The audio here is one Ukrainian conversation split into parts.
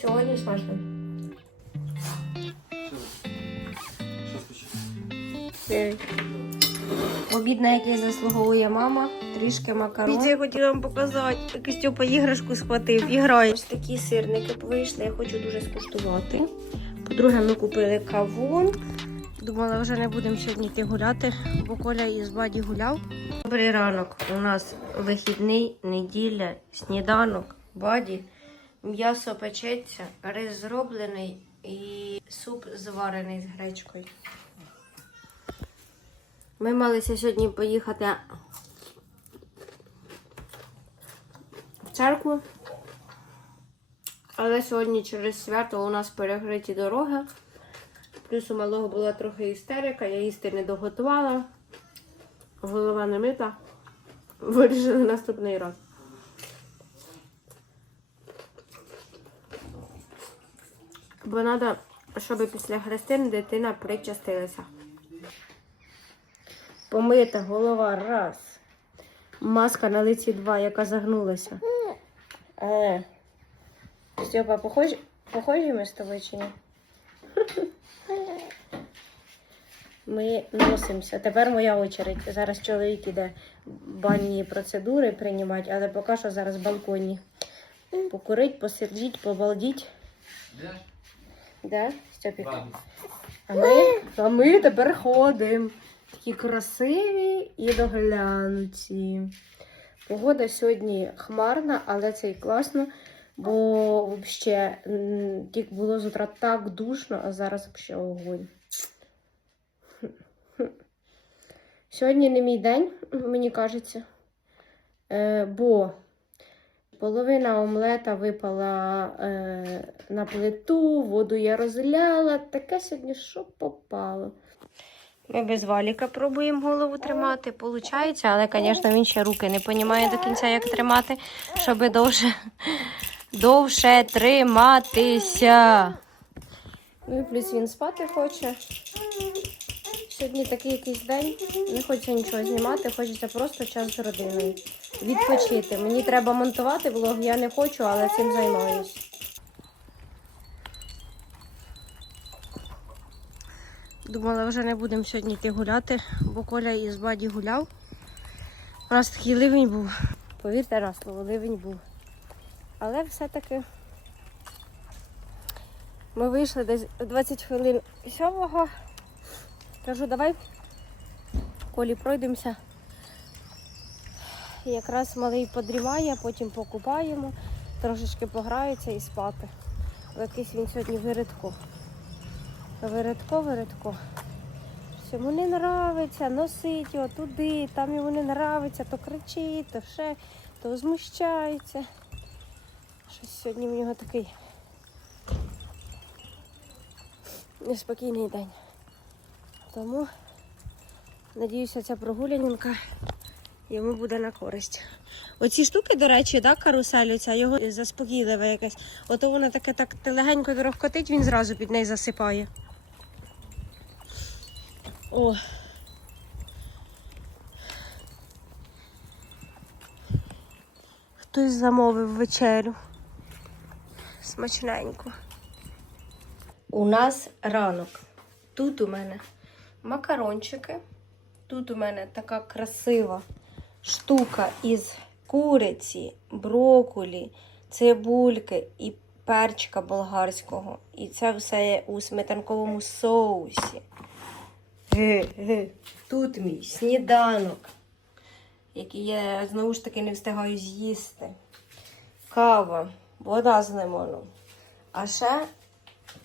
Сьогодні смачно. Обід, на який заслуговує мама, трішки макарон. Я хотіла вам показати, як Степа іграшку схватив і грає. Ось такі сирники вийшли, я хочу дуже скуштувати. По-друге, ми купили кавун. Думала, вже не будемо сьогодні йти гуляти, бо Коля із Баді гуляв. Добрий ранок. У нас вихідний, неділя, сніданок, баді. М'ясо печеться, рис зроблений і суп зварений з гречкою. Ми малися сьогодні поїхати в церкву. Але сьогодні через свято у нас перекриті дороги. Плюс у малого була трохи істерика, я їсти не доготувала. Голова не мита. Вирішили наступний раз. Бо треба, щоб після хрестин дитина причастилася. Помита голова раз. Маска на лиці два, яка загнулася. Е. Степа, похожі, похожі ми з тобою чи ні? Ми носимося. Тепер моя очередь. Зараз чоловік іде банні процедури приймати, але поки що зараз в балконі. Покурить, посидіть, побалдіть. Де? Да, Степік? А ми, а ми тепер ходимо. Такі красиві і доглянуті. Погода сьогодні хмарна, але це і класно, бо взагалі тільки було з утра так душно, а зараз взагалі огонь. Сьогодні не мій день, мені кажеться, е, бо половина омлета випала е, на плиту, воду я розляла. Таке сьогодні, що попало. Ми без валіка пробуємо голову тримати. Получається, але, звісно, він ще руки не розуміє до кінця, як тримати, щоб довше, довше триматися. Ну і плюс він спати хоче. Сьогодні такий якийсь день, не хочеться нічого знімати, хочеться просто час з родиною. Відпочити. Мені треба монтувати влог, я не хочу, але цим займаюся. Думала, вже не будемо сьогодні йти гуляти, бо Коля із Баді гуляв. У нас такий ливень був. Повірте на слово, ливень був. Але все-таки ми вийшли десь 20 хвилин сьомого. Кажу, давай Колі пройдемося. Якраз малий подрімає, потім покупаємо, трошечки пограється і спати. Якийсь він сьогодні виридко. Виридко, виридко. Йому не нравиться, носить його туди, там йому не нравиться, то кричить, то ще, то возмущається. Щось сьогодні в нього такий неспокійний день. Тому, надіюся, ця прогулянка йому буде на користь. Оці штуки, до речі, да, карусель, ця його заспокійливе якесь. Ото воно таке так легенько дорогкотить, він зразу під неї засипає. О. Хтось замовив вечерю. Смачненько. У нас ранок. Тут у мене макарончики. Тут у мене така красива штука із куриці, брокулі, цибульки і перчика болгарського. І це все у сметанковому соусі. Тут мій сніданок, який я знову ж таки не встигаю з'їсти. Кава, вода з лимоном. А ще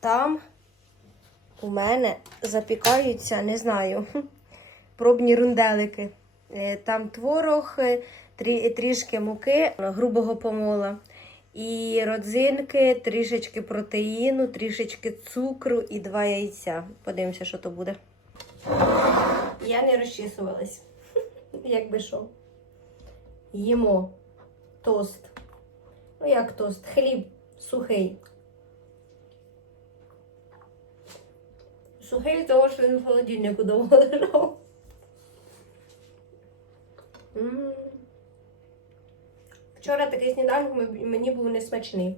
там у мене запікаються, не знаю, пробні рунделики. Е, Там творог, е, трішки муки, грубого помола. І родзинки, трішечки протеїну, трішечки цукру і два яйця. Подивимося, що то буде. Я не розчісувалась. Як би що. Їмо тост. Ну, як тост? Хліб сухий. Сухий того, що він в холодильнику довго лежав. М. Вчора такий сніданок мені був несмачний.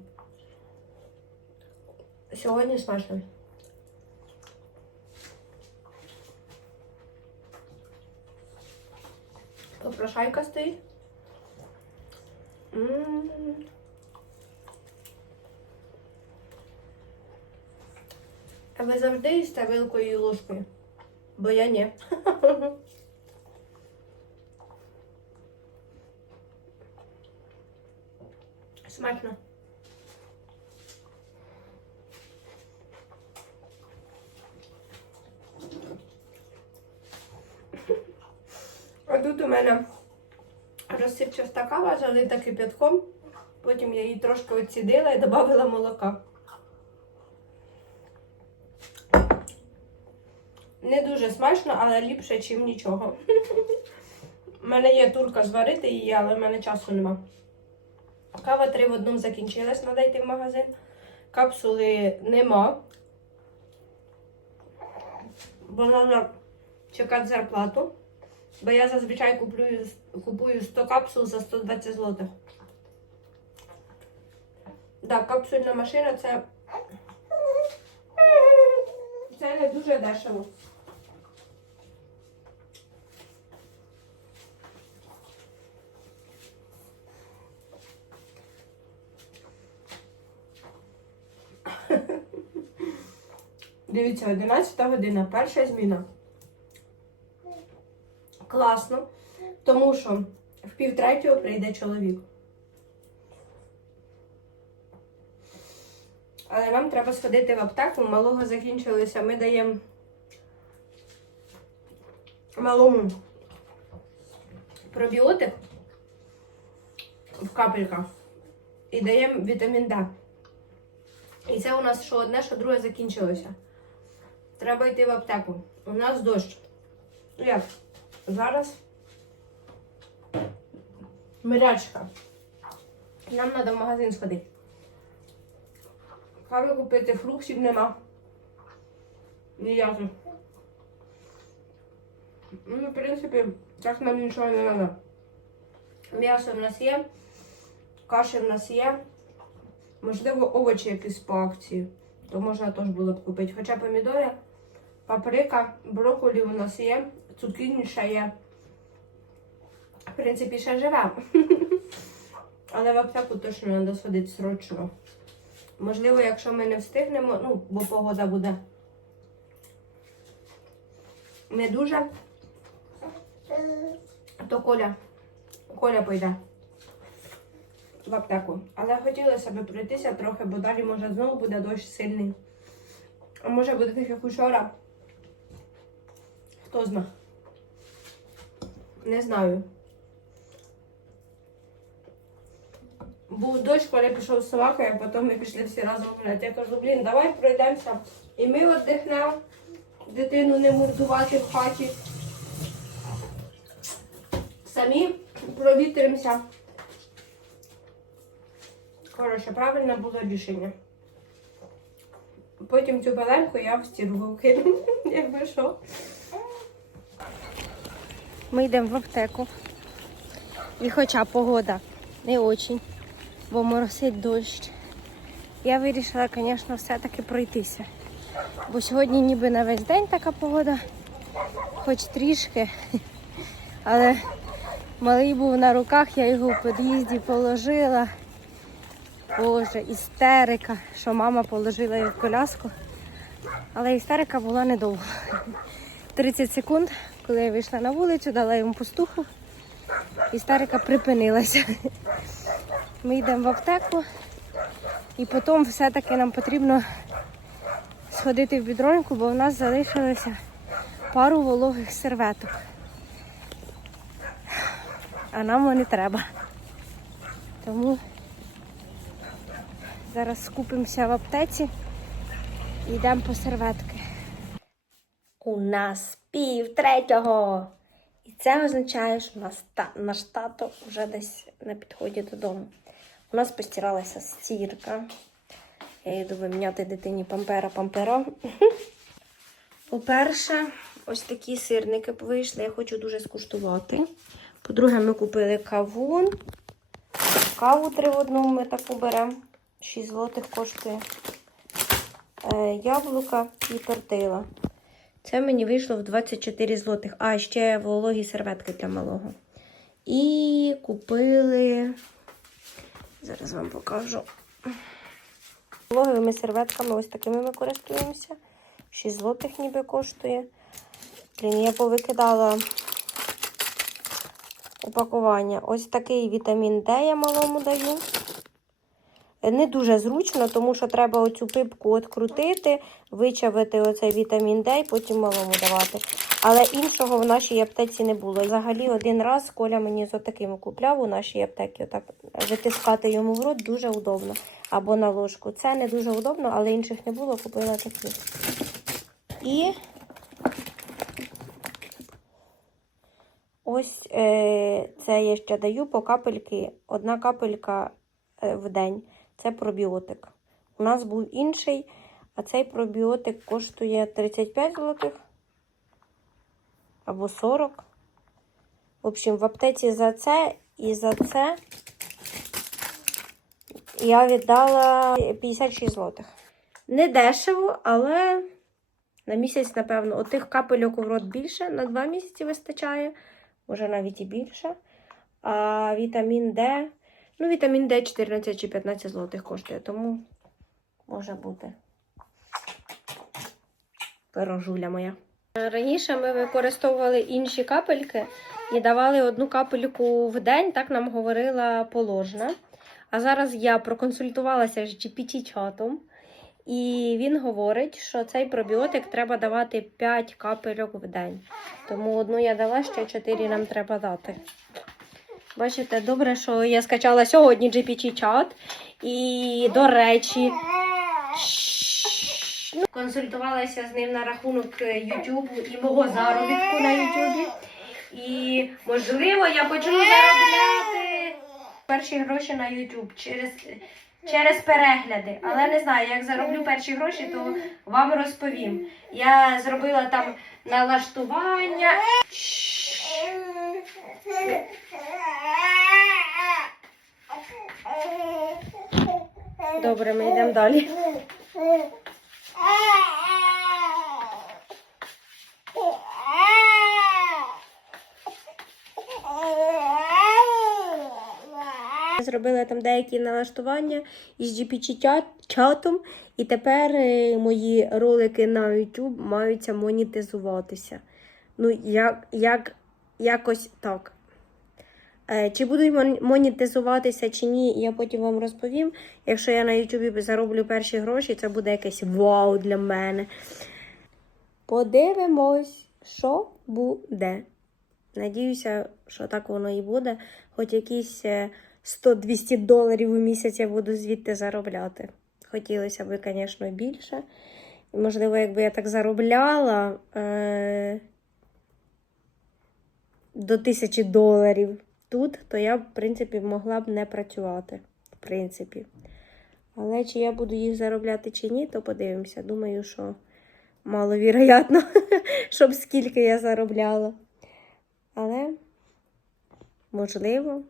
Сьогодні смачно. Попрошайка стоїть. М. А ви завжди їсте вилкою і ложкою? Бо я ні. Смачно. А тут у мене розсипчаста кава залита кип'ятком. Потім я її трошки оцідила і додала молока. Не дуже смачно, але ліпше, ніж нічого. У мене є турка зварити її, але в мене часу нема. Кава три в одному закінчилась, треба йти в магазин. Капсули нема. Бо треба чекати зарплату. Бо я зазвичай куплю, купую 100 капсул за 120 злотих. Так, капсульна машина це. Це не дуже дешево. Дивіться, 11 година, перша зміна. Класно, тому що в півтретього прийде чоловік. Але нам треба сходити в аптеку, малого закінчилися. Ми даємо малому пробіотик в капельках і даємо вітамін Д. І це у нас що одне, що друге закінчилося. Треба йти в аптеку. У нас дощ. Як? Зараз мирячка. Нам треба в магазин сходити. Кави купити, фруктів нема. Ніяких. Ну, в принципі, так нам нічого не треба. М'ясо в нас є, каші в нас є. Можливо, овочі якісь по акції. То можна теж було б купити. Хоча помідори, паприка, брокколі у нас є, цукіні ще є. В принципі, ще живе. Але в аптеку точно треба сходити срочно. Можливо, якщо ми не встигнемо, ну, бо погода буде не дуже, то Коля, Коля пойде в аптеку. Але хотілося б пройтися трохи, бо далі може знову буде дощ сильний. А може буде так, як учора. Хто зна? Не знаю. Був дощ, коли пішов з собакою, а потім ми пішли всі разом гуляти. Я кажу, блін, давай пройдемося. І ми віддихнемо, дитину не мордувати в хаті. Самі провітримося. Коротше, правильне було рішення. Потім цю пеленку я в стірку кину, якби що. Ми йдемо в аптеку. І хоча погода не очень, бо моросить дощ. Я вирішила, звісно, все-таки пройтися. Бо сьогодні ніби на весь день така погода, хоч трішки. Але малий був на руках, я його в під'їзді положила. Боже, істерика, що мама положила її в коляску. Але істерика була недовго. 30 секунд, коли я вийшла на вулицю, дала йому пустуху. Істерика припинилася. Ми йдемо в аптеку і потім все-таки нам потрібно сходити в бідроньку, бо в нас залишилося пару вологих серветок. А нам вони треба. Тому зараз скупимося в аптеці і йдемо по серветки. У нас пів третього. І це означає, що наш, та, наш тато вже десь на підході додому. У нас постиралася стірка. Я йду виміняти дитині пампера пампера. По-перше, ось такі сирники вийшли. Я хочу дуже скуштувати. По-друге, ми купили кавун. Каву три в одному ми таку беремо. 6 злотих коштує. е, яблука і тортила. Це мені вийшло в 24 злотих. А, ще вологі серветки для малого. І купили. Зараз вам покажу. Вологими серветками, ось такими ми користуємося. 6 злотих ніби коштує. Блін, я повикидала упакування. Ось такий вітамін Д я малому даю. Не дуже зручно, тому що треба оцю пипку відкрутити, вичавити оцей вітамін Д і потім малому давати. Але іншого в нашій аптеці не було. Взагалі один раз Коля мені з отаким купляв у нашій аптеці. Отак витискати йому в рот дуже удобно. Або на ложку. Це не дуже удобно, але інших не було, купила такі. І ось е, це я ще даю по капельки. Одна капелька е, в день. Це пробіотик. У нас був інший, а цей пробіотик коштує 35 злотих або 40. В общем, в аптеці за це і за це я віддала 56 злотих. Не дешево, але на місяць, напевно, отих капельок у рот більше, на 2 місяці вистачає, може навіть і більше. А вітамін Д, ну, вітамін Д 14 чи 15 злотих коштує, тому може бути. Пирожуля моя. Раніше ми використовували інші капельки і давали одну капельку в день, так нам говорила положена. А зараз я проконсультувалася з GPT-чатом, і він говорить, що цей пробіотик треба давати 5 капельок в день. Тому одну я дала, ще 4 нам треба дати. Бачите, добре, що я скачала сьогодні GPT-чат. І, до речі, ну, консультувалася з ним на рахунок Ютубу і мого заробітку на Ютубі. І, можливо, я почну заробляти перші гроші на Ютуб через, через перегляди. Але не знаю, як зароблю перші гроші, то вам розповім. Я зробила там налаштування. Добре, ми йдемо далі. Зробила там деякі налаштування із GPT-чатом, і тепер е, мої ролики на YouTube маються монетизуватися. Ну, як, як, якось так. Е, Чи будуть монетизуватися чи ні, я потім вам розповім. Якщо я на YouTube зароблю перші гроші, це буде якесь вау для мене. Подивимось, що буде. Надіюся, що так воно і буде. Хоч якісь е, 100-200 доларів у місяць я буду звідти заробляти. Хотілося б, звісно, більше. Можливо, якби я так заробляла е- до тисячі доларів тут, то я б, в принципі, могла б не працювати. В принципі. Але чи я буду їх заробляти чи ні, то подивимося. Думаю, що маловіроятно, щоб скільки я заробляла. Але, можливо,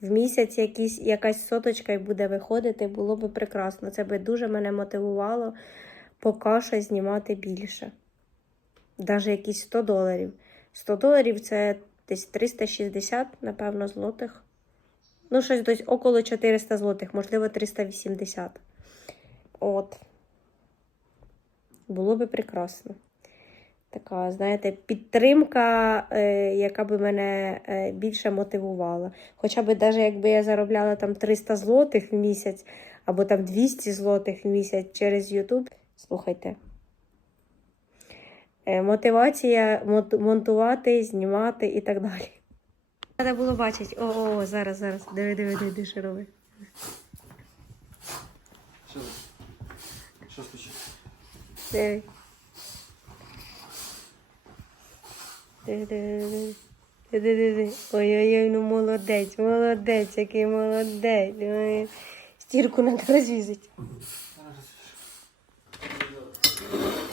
в місяць якісь, якась соточка і буде виходити, було би прекрасно. Це би дуже мене мотивувало поки що знімати більше. Навіть якісь 100 доларів. 100 доларів це десь 360, напевно, злотих. Ну, щось десь около 400 злотих, можливо, 380. От. Було би прекрасно. Така, знаєте, підтримка, е, яка би мене е, більше мотивувала. Хоча б навіть якби я заробляла там 300 злотих в місяць, або там 200 злотих в місяць через YouTube. Слухайте. Е, мотивація монтувати, знімати і так далі. Треба було бачити. О, о, о, зараз, зараз. Диви, диви, диви, що робить. Що? Що случилось? Диви. Диви, диви, диви. Диви, диви. Ой-ой-ой, ну молодець, молодець, який молодець. Ой. Стірку треба розвізати.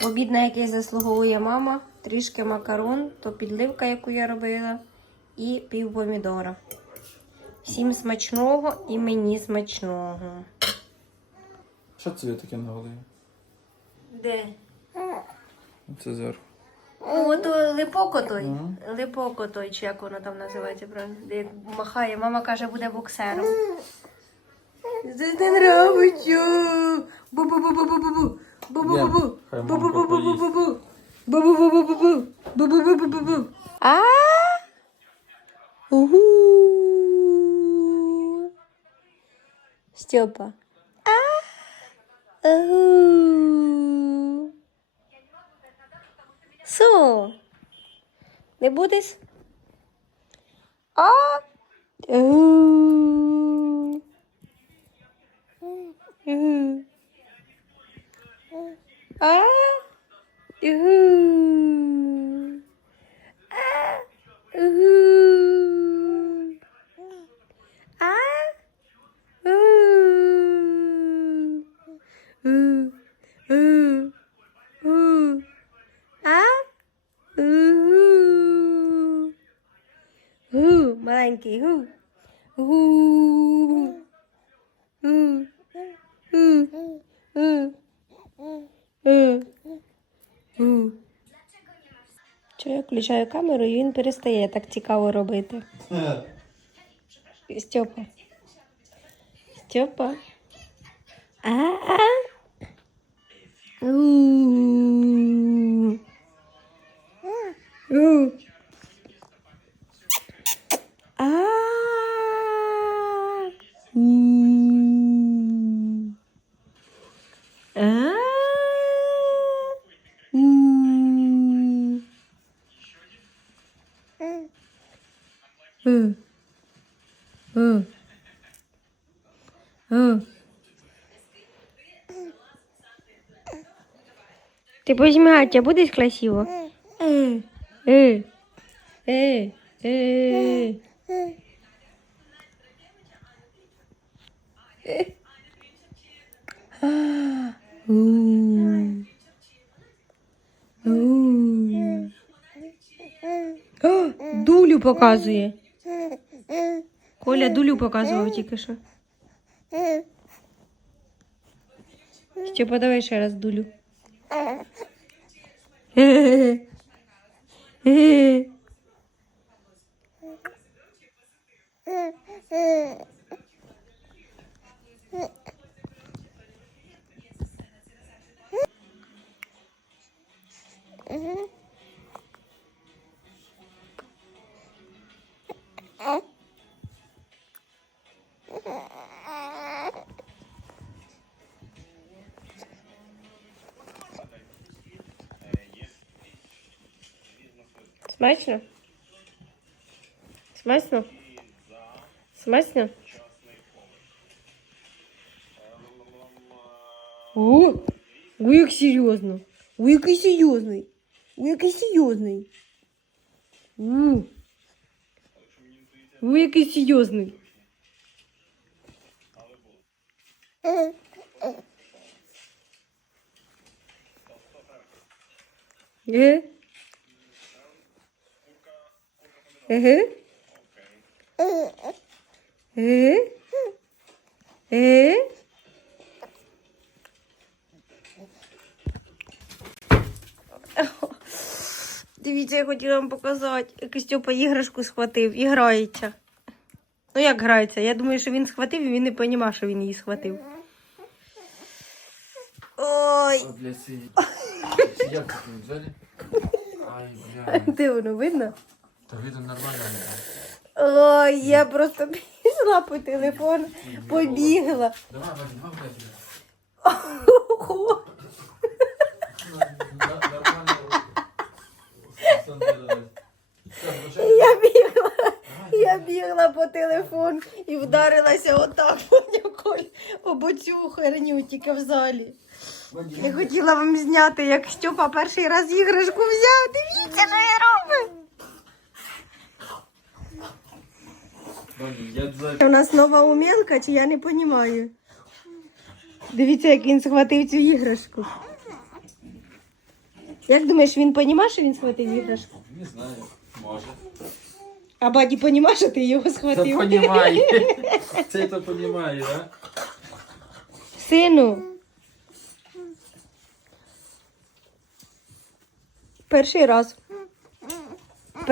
Обід, на який заслуговує мама, трішки макарон, то підливка, яку я робила, і пів помідора. Всім смачного і мені смачного. Що це таке на голові? Де? Це зверху. От о, липоко той. Мгм. Липоко той, чи як воно там називається, правильно? Де як махає, мама каже, буде боксером. Це не нравиться. Бу-бу-бу-бу-бу-бу. Бу-бу-бу-бу. Бу-бу-бу-бу-бу-бу. Бу-бу-бу-бу-бу-бу. Бу-бу-бу-бу-бу-бу. А? Угу. Степа. А? Угу. Су. Не будеш? А? Угу. Угу. А? Угу. А? Угу. А? Угу. У. У. У. А? Угу. Гу, маленький, гу. Гу. Що я включаю камеру і він перестає так цікаво робити. Степа. Стьопа. А-а. У. У. А. У. А. У. У. У. У. Ты позмять, а будешь красиво? Э, э, э, э. А, у. У. О, Дулю показує. Коля дулю показував тільки що. Ще подавай ще раз дулю. 嘿嘿嘿嘿嘿嘿嘿嘿 Смачно? Смачно? Смачно? О, ой, як серйозно. Ой, який серйозний. Ой, який серйозний. Ой, який серйозний. Е? Еге? Еге? Еге? Дивіться, я хотіла вам показати, як Степа іграшку схватив і грається. Ну як грається? Я думаю, що він схватив і він не розумів, що він її схватив. Ой. Як? Ай, блядь. де воно видно? Та видно нормально. Ой, я просто пішла по телефону, побігла. Давай, давай, блядь. Ого. Нормально. Я бігла, я бігла по телефону і вдарилася отак якою об оцю херню тільки в залі. Я хотіла вам зняти, як Степа перший раз іграшку взяв. Дивіться, що я роблю. У нас нова умілка, чи я не розумію. Дивіться, як він схватив цю іграшку. Як думаєш, він розуміє, що він схватив іграшку? Не знаю, може. А баді розуміє, що ти його схватив? Це розуміє. Це то розуміє, так? Сину. Перший раз.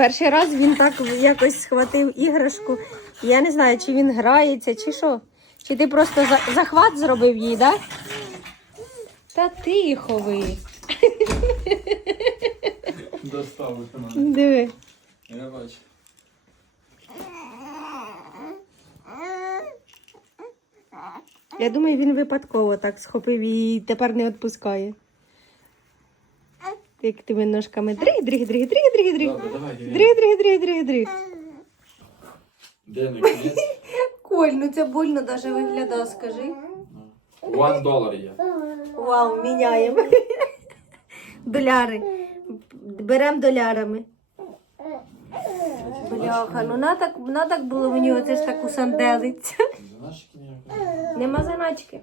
Перший раз він так якось схватив іграшку. Я не знаю, чи він грається, чи що. Чи ти просто за- захват зробив їй, так? Да? Та тихо ви. Доставити мене. Диви. Я бачу. Я думаю, він випадково так схопив і тепер не відпускає. Як тими ножками дриг, дриг, дриг, дриг, дриг, дриг. Добре, давай, Ірина. Дриг, дриг, дриг, дриг, дриг. Де наконець? Коль, ну це больно навіть виглядає, скажи. One долар є. Вау, міняємо. Доляри. Беремо долярами. Бляха, ну на так, на так було мені оце ж так усанделиться. Заначки ніякої? Нема заначки.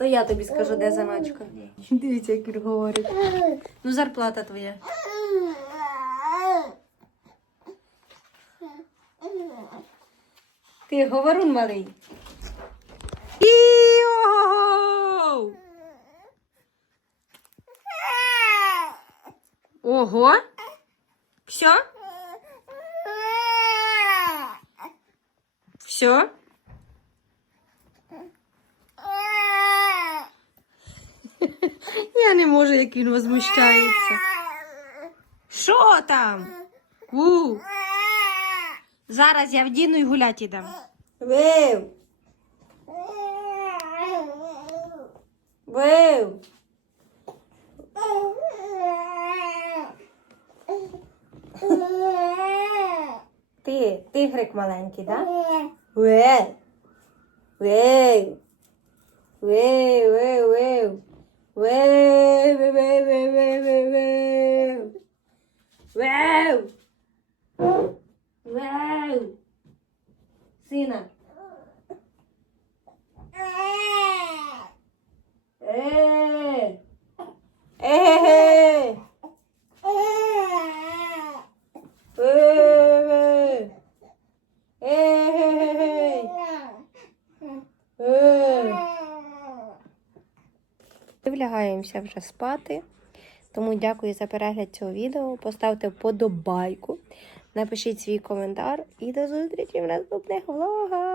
То я тобі скажу, де заначка. Дивіться, як він говорить. Ну, зарплата твоя. Ти говорун малий. Іо! Ого. Все? Все? Можу, як він возмущається. Що там? Ку. Зараз я вдіну і гуляти йдем. Вив. Вив. Ти, тигрик маленький? Да? Вив. Вив. Вив, вив, вив. Вив, вив, вив, вив, вив, вив, вив. Вив. Вив. Сина. Е. Е. Е. Е. Е. Вже спати. Тому дякую за перегляд цього відео. Поставте вподобайку, напишіть свій коментар і до зустрічі в наступних влогах.